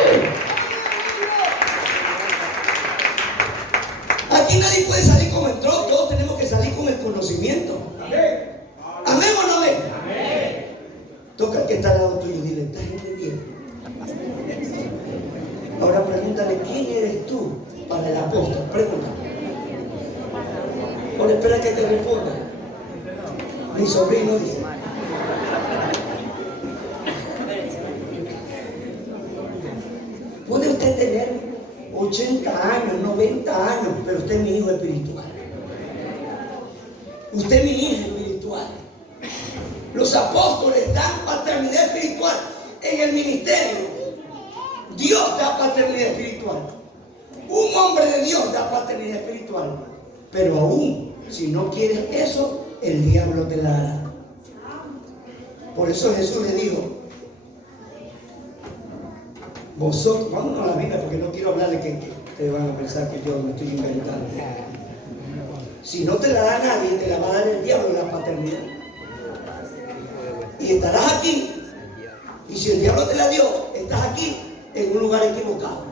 Aquí nadie puede salir como entró. Todos tenemos que salir con el conocimiento. Amén o no amén. Toca al que está al lado tuyo y dile, ¿estás entendiendo? Ahora pregúntale, ¿quién eres tú para el apóstol? Pregúntale. Ahora espera que te responda. Mi sobrino dice. Puede usted tener 80 años, 90 años, pero usted es mi hijo espiritual. Usted es mi hija espiritual. Los apóstoles dan paternidad espiritual en el ministerio. Dios da paternidad espiritual. Un hombre de Dios da paternidad espiritual. Pero aún, si no quieres eso, el diablo te la hará. Por eso Jesús le dijo, vosotros, vámonos a la Biblia porque no quiero hablar de que te van a pensar que yo me estoy inventando. Si no te la da nadie, te la va a dar el diablo, la paternidad. Y estarás aquí. Y si el diablo te la dio, estás aquí en un lugar equivocado.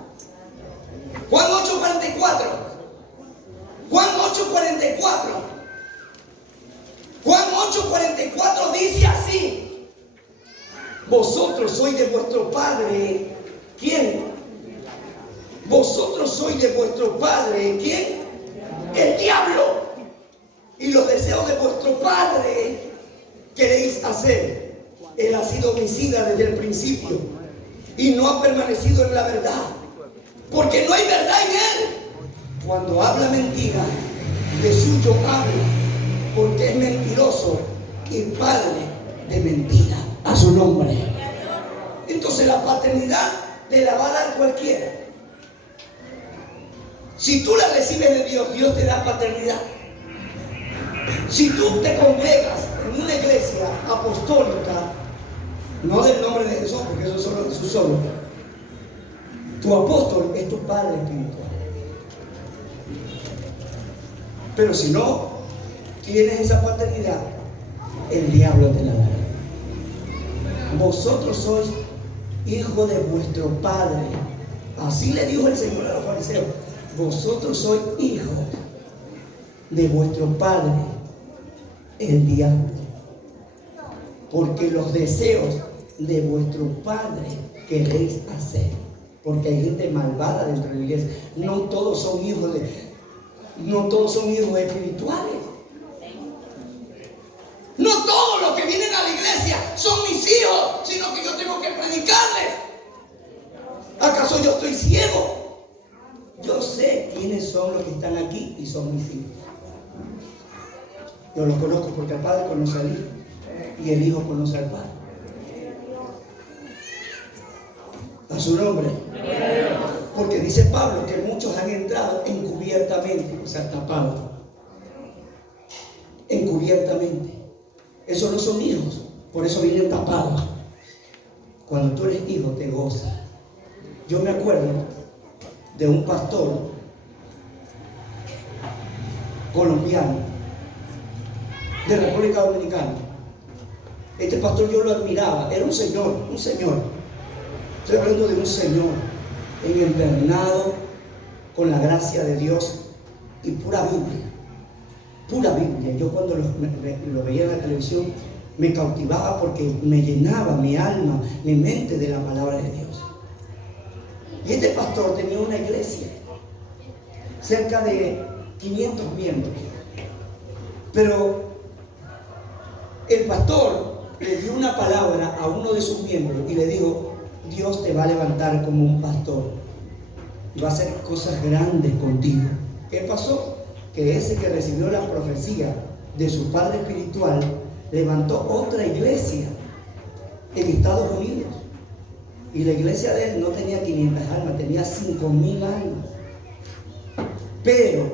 Juan 8:44. Juan 8:44. Juan 8:44 dice así: vosotros sois de vuestro padre. ¿Quién? Vosotros sois de vuestro padre. ¿Quién? El diablo. Y los deseos de vuestro padre queréis hacer. Él ha sido homicida desde el principio y no ha permanecido en la verdad, porque no hay verdad en él. Cuando habla mentira, de suyo habla, porque es mentiroso y padre de mentira. A su nombre. Entonces la paternidad te la va a dar cualquiera. Si tú la recibes de Dios, Dios te da paternidad. Si tú te congregas en una iglesia apostólica, no del nombre de Jesús, porque eso es solo Jesús solo, tu apóstol es tu padre espiritual. Pero si no tienes esa paternidad, el diablo te la dará. Vosotros sois hijos de vuestro padre. Así le dijo el Señor a los fariseos: vosotros sois hijos de vuestro padre, el diablo, porque los deseos de vuestro padre queréis hacer. Porque hay gente malvada dentro de la iglesia. No todos son hijos espirituales. No todos los que vienen a la iglesia son mis hijos, sino que yo tengo que predicarles. ¿Acaso yo estoy ciego? Yo sé quiénes son los que están aquí y son mis hijos. Yo lo conozco porque el Padre conoce al Hijo y el Hijo conoce al Padre. A su nombre. Porque dice Pablo que muchos han entrado encubiertamente, o sea, tapados. Encubiertamente. Esos no son hijos, por eso vienen tapados. Cuando tú eres hijo te gozas. Yo me acuerdo de un pastor colombiano de República Dominicana. Este pastor yo lo admiraba, era un señor. Estoy hablando de un señor envernado con la gracia de Dios y pura Biblia. Yo cuando lo veía en la televisión me cautivaba porque me llenaba mi alma, mi mente de la palabra de Dios. Y este pastor tenía una iglesia, cerca de 500 miembros. Pero el pastor le dio una palabra a uno de sus miembros y le dijo: Dios te va a levantar como un pastor y va a hacer cosas grandes contigo. ¿Qué pasó? Que ese que recibió la profecía de su padre espiritual levantó otra iglesia en Estados Unidos. Y la iglesia de él no tenía 500 almas, tenía 5,000 almas. Pero,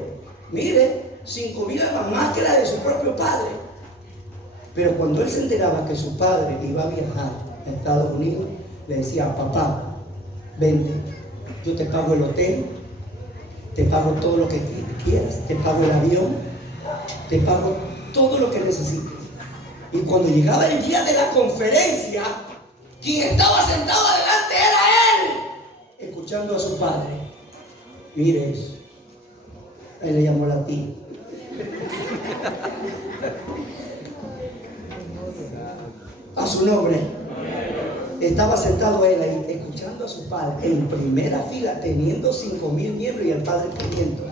mire, 5,000 almas más que la de su propio padre. Pero cuando él se enteraba que su padre iba a viajar a Estados Unidos, le decía: papá, vente, yo te pago el hotel, te pago todo lo que quieras, te pago el avión, te pago todo lo que necesites. Y cuando llegaba el día de la conferencia, quien estaba sentado adelante era él, escuchando a su padre. Mire eso. Él le llamó la tía. A su nombre. Estaba sentado él ahí, escuchando a su padre, en primera fila, teniendo 5,000 miembros y el padre 500.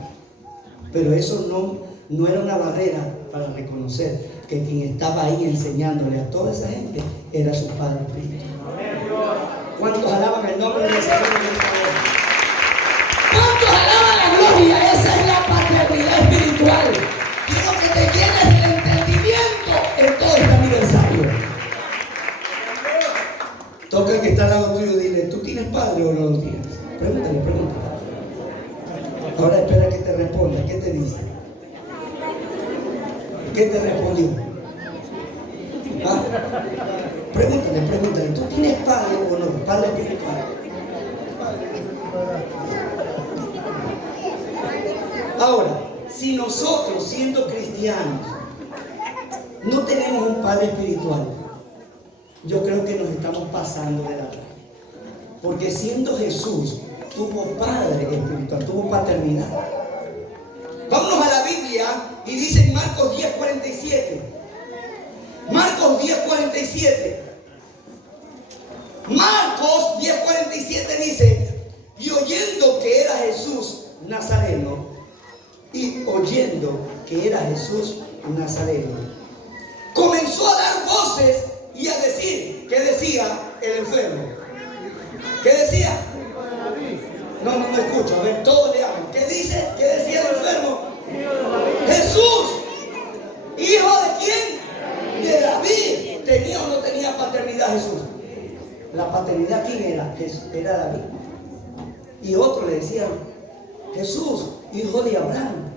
Pero eso no era una barrera para reconocer que quien estaba ahí enseñándole a toda esa gente era su padre espiritual. ¿Cuántos alaban el nombre del Señor? ¿Cuántos alaban la gloria? Esa es la paternidad espiritual. Quiero que te llenes del entendimiento en todo este aniversario. Toca el que está al lado tuyo y dile: ¿tú tienes padre o no lo tienes? Pregúntale. Ahora espera que te responda. ¿Qué te dice? ¿Qué te respondió? ¿Ah? Pregúntale. ¿Tú tienes padre o no? Padre espiritual. Ahora, si nosotros, siendo cristianos, no tenemos un padre espiritual, yo creo que nos estamos pasando de la raya. Porque siendo Jesús, tuvo padre espiritual, tuvo paternidad. Vámonos a la Biblia y dice en Marcos 10:47. Marcos 10:47. Marcos 10:47 dice: y oyendo que era Jesús Nazareno, comenzó a dar voces y a decir. ¿Qué decía el enfermo? ¿Qué decía? No escucho. A ver, todos le hablan. ¿Qué dice? ¿Qué decía el enfermo? Jesús, ¿hijo de quién? De David. ¿Tenía o no tenía paternidad Jesús? La paternidad, ¿quién era? Era David. Y otro le decía: Jesús, hijo de Abraham.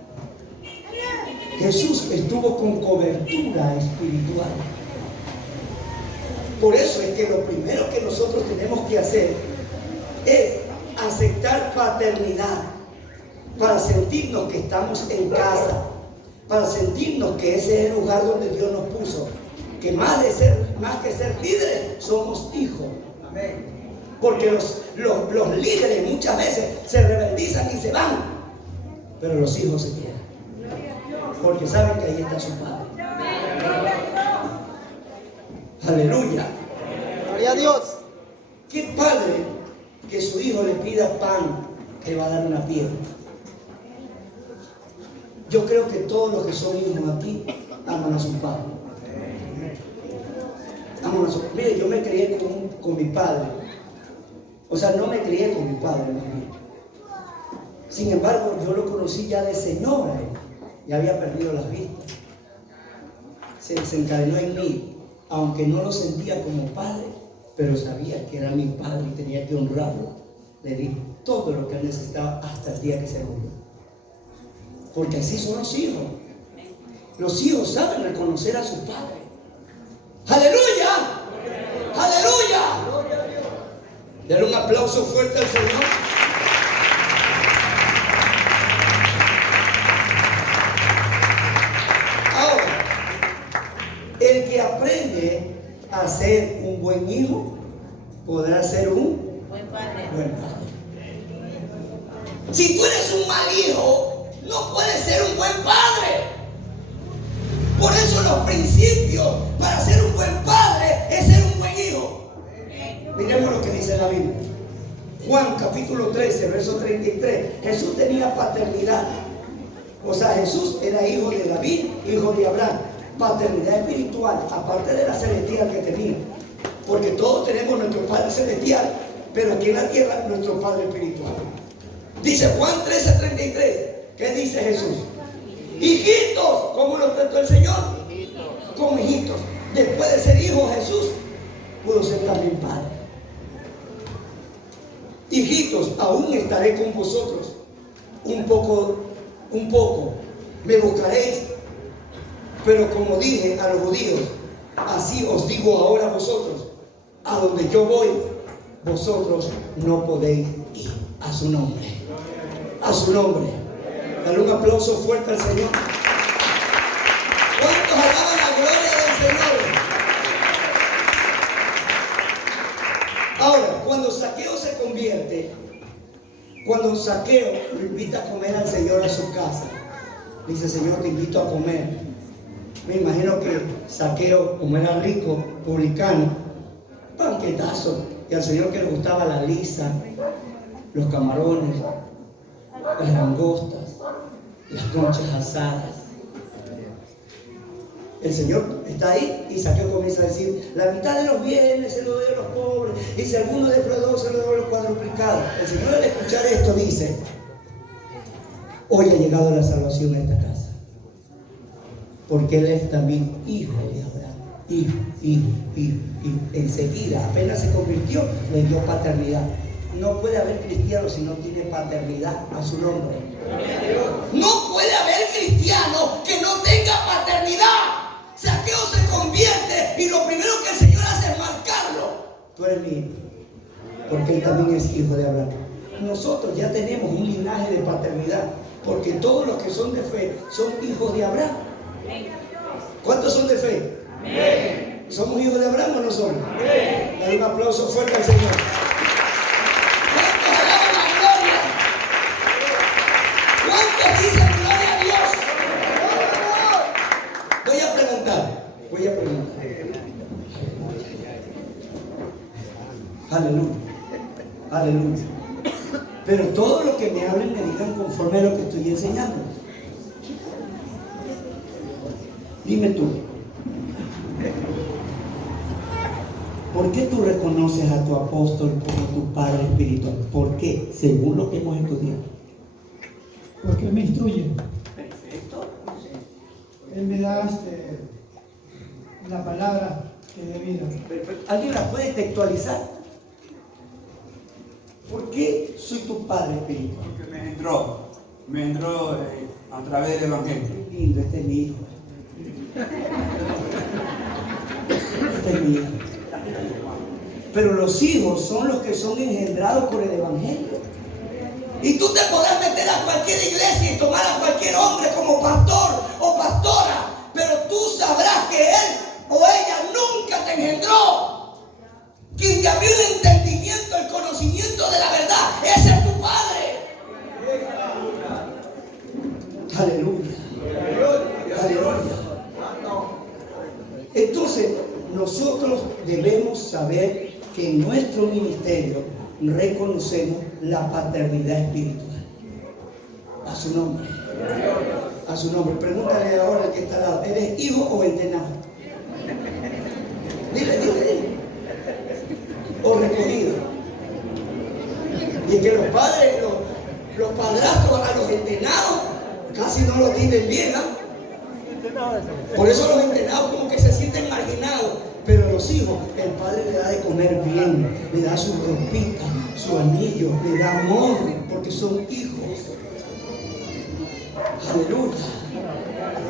Jesús estuvo con cobertura espiritual. Por eso es que lo primero que nosotros tenemos que hacer es aceptar paternidad, para sentirnos que estamos en casa, para sentirnos que ese es el lugar donde Dios nos puso, que más que ser líderes, somos hijos. Amén. Porque los líderes muchas veces se rebeldizan y se van, pero los hijos se quedan, porque saben que ahí está su padre. Aleluya. Gloria a Dios. ¿Qué padre que su hijo le pida pan le va a dar una piedra? Yo creo que todos los que son hijos aquí aman a su padre. Mire, yo me crié con mi padre. O sea, no me crié con mi padre. Sin embargo, yo lo conocí ya de señora. ya había perdido las vistas. Se desencadenó en mí, aunque no lo sentía como padre, pero sabía que era mi padre y tenía que honrarlo. Le di todo lo que él necesitaba hasta el día que se murió. Porque así son los hijos. Los hijos saben reconocer a su padre. ¡Aleluya! ¡Aleluya! Dale un aplauso fuerte al Señor. Ahora, el que aprende a ser un buen hijo podrá ser un Buen padre. buen padre. Si tú eres un mal hijo, no puedes ser un buen padre. Por eso los principios para ser un buen padre es ser un buen hijo. Miremos lo que dice la Biblia. Juan capítulo 13, verso 33. Jesús tenía paternidad. O sea, Jesús era hijo de David, hijo de Abraham. Paternidad espiritual, aparte de la celestial que tenía. Porque todos tenemos nuestro Padre celestial, pero aquí en la tierra nuestro Padre espiritual. Dice Juan 13, 33. ¿Qué dice Jesús? Hijitos, ¿cómo lo trató el Señor? Como hijitos. Después de ser hijo Jesús, pudo ser también padre. Hijitos, aún estaré con vosotros un poco, me buscaréis, pero como dije a los judíos, así os digo ahora a vosotros, a donde yo voy, vosotros no podéis ir. A su nombre, a su nombre. Dale un aplauso fuerte al Señor. ¿Cuántos alaban la gloria del Señor? Ahora, cuando Zaqueo se convierte, cuando Zaqueo lo invita a comer al Señor a su casa, dice: Señor, te invito a comer. Me imagino que Zaqueo, como era rico, publicano, banquetazo, y al Señor que le gustaba la lisa, los camarones, las langostas, las conchas asadas. El Señor está ahí y Zaqueo comienza a decir: la mitad de los bienes se lo doy a los pobres, y si alguno defraudó se lo doy a los cuadruplicados. El Señor, al escuchar esto, dice: hoy ha llegado la salvación a esta casa, porque él es también hijo de Abraham. Hijo. Enseguida, apenas se convirtió, le dio paternidad. No puede haber cristiano si no tiene paternidad. A su nombre. No puede haber cristiano que no tenga paternidad. Zaqueo se convierte y lo primero que el Señor hace es marcarlo. Tú eres mi hijo, porque él también es hijo de Abraham. Nosotros ya tenemos un linaje de paternidad, porque todos los que son de fe son hijos de Abraham. ¿Cuántos son de fe? ¿Somos hijos de Abraham o no somos? Dale un aplauso fuerte al Señor. ¿Cuántos dicen gloria a Dios? Voy a preguntar. Aleluya. Pero todo lo que me hablen me digan conforme a lo que estoy enseñando. Dime tú, ¿por qué tú reconoces a tu apóstol como tu padre espiritual? ¿Por qué? Según lo que hemos estudiado. Porque me instruye. Perfecto. Él me da la palabra que de vida. Perfecto. ¿Alguien la puede textualizar? ¿Por qué soy tu padre espiritual? Porque me entró a través del Evangelio. Qué lindo, este es mi hijo. Este es mi hijo. Pero los hijos son los que son engendrados por el Evangelio. Y tú te podrás meter a cualquier iglesia y tomar a cualquier hombre como pastor o pastora, pero tú sabrás que él o ella nunca te engendró. Quien te abrió el entendimiento, el conocimiento de la verdad, ese es tu Padre. Aleluya. Entonces, nosotros debemos saber que en nuestro ministerio reconocemos la paternidad espiritual. A su nombre. A su nombre. Pregúntale ahora al que está al lado: ¿eres hijo o entenado? Dile. O recogido. Y es que los padres, los padrastros a los entenados casi no lo tienen bien, ¿ah? Por eso los entrenados como que se sienten marginados. Pero los hijos, el padre le da de comer bien, le da su ropita, su anillo, le da amor, porque son hijos. Aleluya.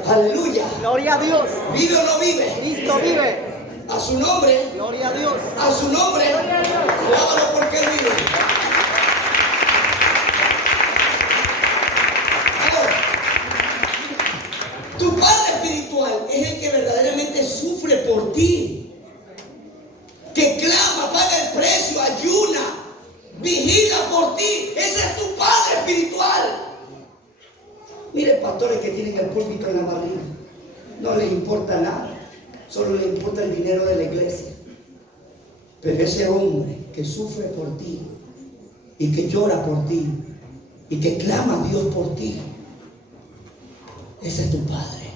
Aleluya. Gloria a Dios. ¿Vive o no vive? Cristo vive. A su nombre. Gloria a Dios. A su nombre. Alábalo porque Él vive. Ahora, tu padre espiritual es el que verdaderamente sufre por ti. Que clama, paga el precio, ayuna, vigila por ti. Ese es tu padre espiritual. Mire, pastores que tienen el púlpito en la barriga, no les importa nada, solo les importa el dinero de la iglesia. Pero ese hombre que sufre por ti y que llora por ti y que clama a Dios por ti, ese es tu padre.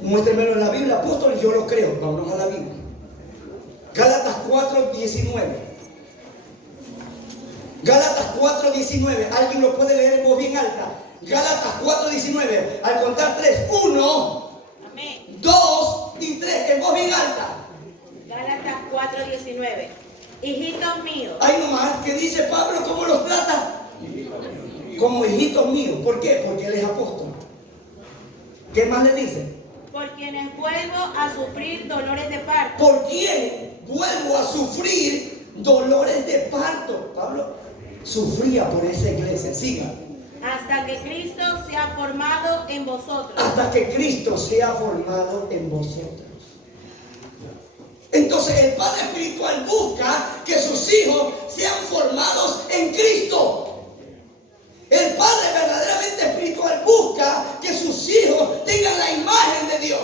Muéstremelo en la Biblia, apóstol, yo lo creo. Vámonos a la Biblia. Gálatas 4:19. Gálatas 4:19. ¿Alguien lo puede leer en voz bien alta? Gálatas 4:19. Al contar 3. 1, Amén. 2 y 3. En voz bien alta. Gálatas 4:19. Hijitos míos. Hay nomás que dice Pablo, ¿cómo los trata? Como hijitos míos. ¿Por qué? Porque él es apóstol. ¿Qué más le dice? Por quienes vuelvo a sufrir dolores de parto. ¿Por quién vuelvo a sufrir dolores de parto? Pablo sufría por esa iglesia. Siga. Hasta que Cristo sea formado en vosotros. Hasta que Cristo sea formado en vosotros. Entonces el Padre Espiritual busca que sus hijos sean formados en Cristo. El Padre verdaderamente espiritual busca que sus hijos tengan la imagen de Dios.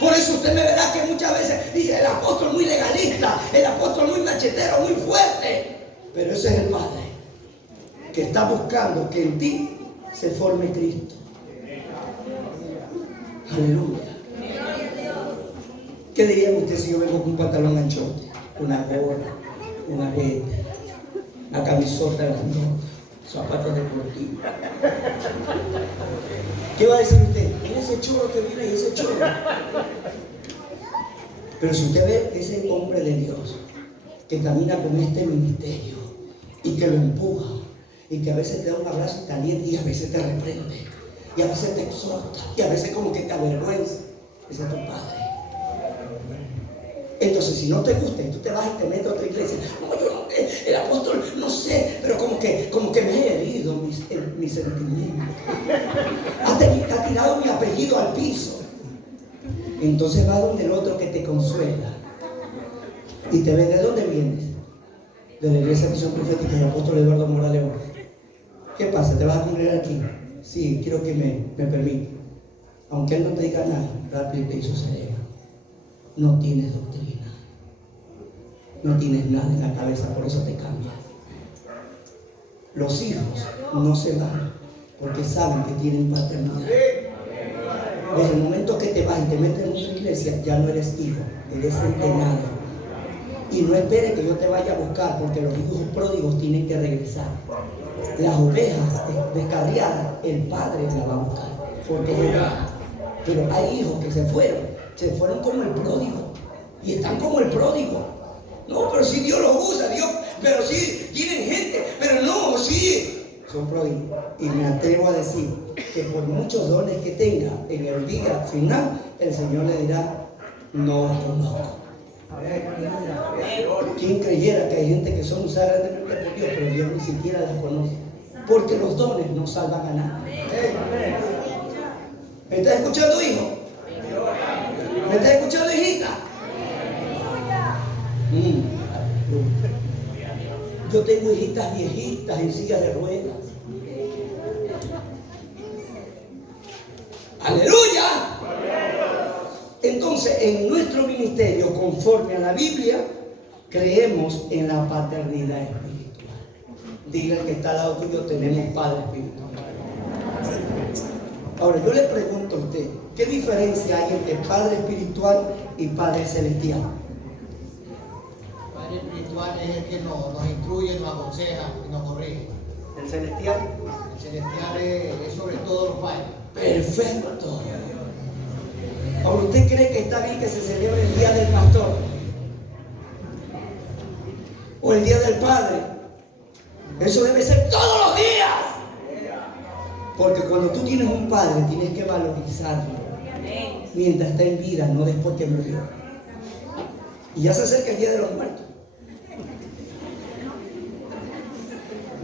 Por eso usted me verá que muchas veces dice el apóstol muy legalista, el apóstol muy machetero, muy fuerte. Pero ese es el Padre que está buscando que en ti se forme Cristo. Aleluya. ¿Qué diría usted si yo vengo con un pantalón anchote, una gorra, una veta, una camisota grandota, zapatos deportivos? ¿Qué va a decir usted? Mira ese chorro que viene ahí, ese chorro. Pero si usted ve ese hombre de Dios que camina con este ministerio y que lo empuja y que a veces te da un abrazo caliente y a veces te reprende y a veces te exhorta y a veces como que te avergüenza, ese es tu Padre. Entonces, si no te gusta y tú te vas y te metes a otra iglesia, no, yo no, el apóstol, no sé, pero como que me he herido mis sentimientos. Ha tirado mi apellido al piso. Entonces va donde el otro que te consuela y te ve. ¿De dónde vienes? De la iglesia de Misión Profética del apóstol Eduardo Morales. ¿Qué pasa? ¿Te vas a congregar aquí? Sí, quiero que me permita. Aunque él no te diga nada, rápido te hizo cerebro. No tienes doctrina, no tienes nada en la cabeza, por eso te cambias. Los hijos no se van porque saben que tienen paternidad. Desde el momento que te vas y te metes en otra iglesia, ya no eres hijo, eres entrenado. Y no esperes que yo te vaya a buscar, porque los hijos pródigos tienen que regresar. Las ovejas descarriadas, el padre las va a buscar, porque es oveja. Pero hay hijos que se fueron como el pródigo y están como el pródigo. No, pero si Dios los usa, Dios, pero sí tienen gente, pero no, sí son pródigos. Y me atrevo a decir que por muchos dones que tenga, en el día final el Señor le dirá: no os conozco. ¿Quién creyera que hay gente que son usadas grandemente por Dios, pero Dios ni siquiera las conoce? Porque los dones no salvan a nadie. ¿Me estás escuchando, hijo? ¿Me estás escuchando, hijita? Yo tengo hijitas viejitas en sillas de ruedas. ¡Aleluya! Entonces, en nuestro ministerio, conforme a la Biblia, creemos en la paternidad espiritual. Diga el que está al lado tuyo: tenemos Padre espiritual. Ahora, yo le pregunto a usted, ¿qué diferencia hay entre Padre espiritual y Padre celestial? Padre espiritual es el que nos instruye, nos aconseja y nos corrige. ¿El celestial? El celestial es sobre todos los padres. Perfecto. Ahora, ¿usted cree que está bien que se celebre el Día del Pastor? ¿O el Día del Padre? Eso debe ser todos los días. Porque cuando tú tienes un padre, tienes que valorizarlo mientras está en vida, no después que murió. Y ya se acerca el Día de los Muertos.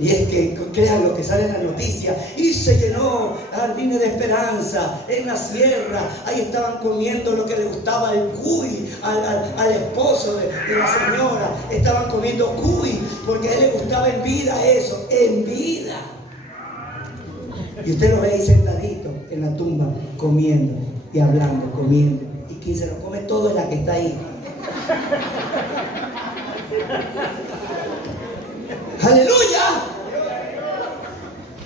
Y es que, crean lo que sale en la noticia, y se llenó Jardines de Esperanza en la sierra. Ahí estaban comiendo lo que le gustaba, el cuy, al esposo de la señora. Estaban comiendo cuy, porque a él le gustaba en vida eso, en vida. Y usted lo ve ahí sentadito en la tumba, comiendo y hablando, comiendo. Y quien se lo come todo es la que está ahí. ¡Aleluya!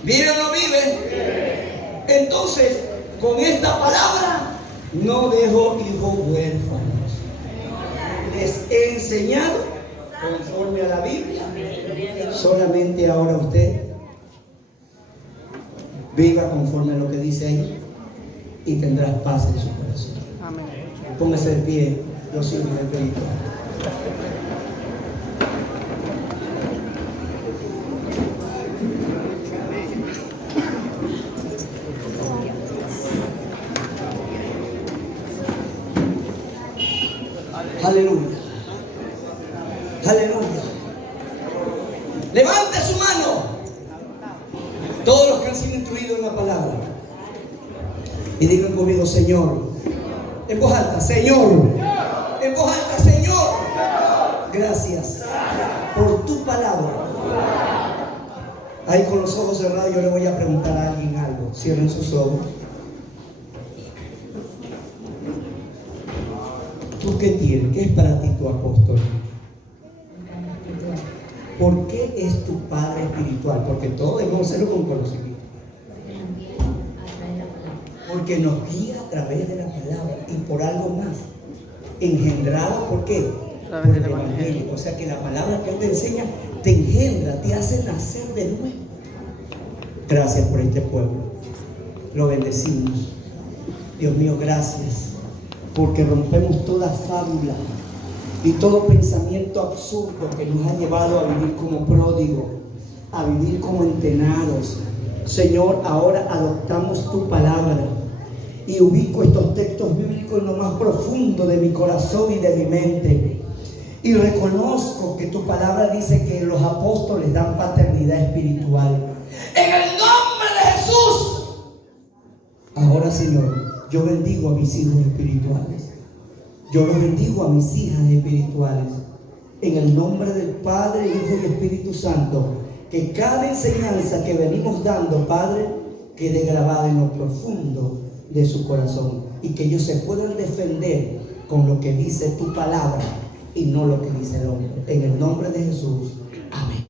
¿Vive o no vive? Entonces, con esta palabra, no dejo hijos huérfanos. Les he enseñado conforme a la Biblia. Solamente ahora usted viva conforme a lo que dice ahí y tendrás paz en su corazón. Amén. Póngase de pie, los hijos de Cristo. Aleluya. Aleluya. Levante su mano. Todos los que han sido instruidos en la palabra. Y digan conmigo, Señor. En voz alta, Señor. En voz alta, Señor. Gracias por tu palabra. Ahí con los ojos cerrados yo le voy a preguntar a alguien algo. Cierren sus ojos. ¿Tú qué tienes? ¿Qué es para ti tu apóstol? ¿Por qué es tu padre espiritual? Porque todos debemos hacerlo con conocimiento. Porque nos guía a través de la palabra y por algo más. Engendrado, ¿por qué? Por el Evangelio. O sea que la palabra que Él te enseña te engendra, te hace nacer de nuevo. Gracias por este pueblo. Lo bendecimos. Dios mío, gracias. Porque rompemos toda fábula y todo pensamiento absurdo que nos ha llevado a vivir como pródigos, a vivir como entenados. Señor, ahora adoptamos tu palabra y ubico estos textos bíblicos en lo más profundo de mi corazón y de mi mente. Y reconozco que tu palabra dice que los apóstoles dan paternidad espiritual. En el nombre de Jesús. Ahora, Señor, yo bendigo a mis hijos espirituales. Yo los bendigo a mis hijas espirituales. En el nombre del Padre, Hijo y Espíritu Santo. Que cada enseñanza que venimos dando, Padre, quede grabada en lo profundo de su corazón. Y que ellos se puedan defender con lo que dice tu palabra y no lo que dice el hombre. En el nombre de Jesús.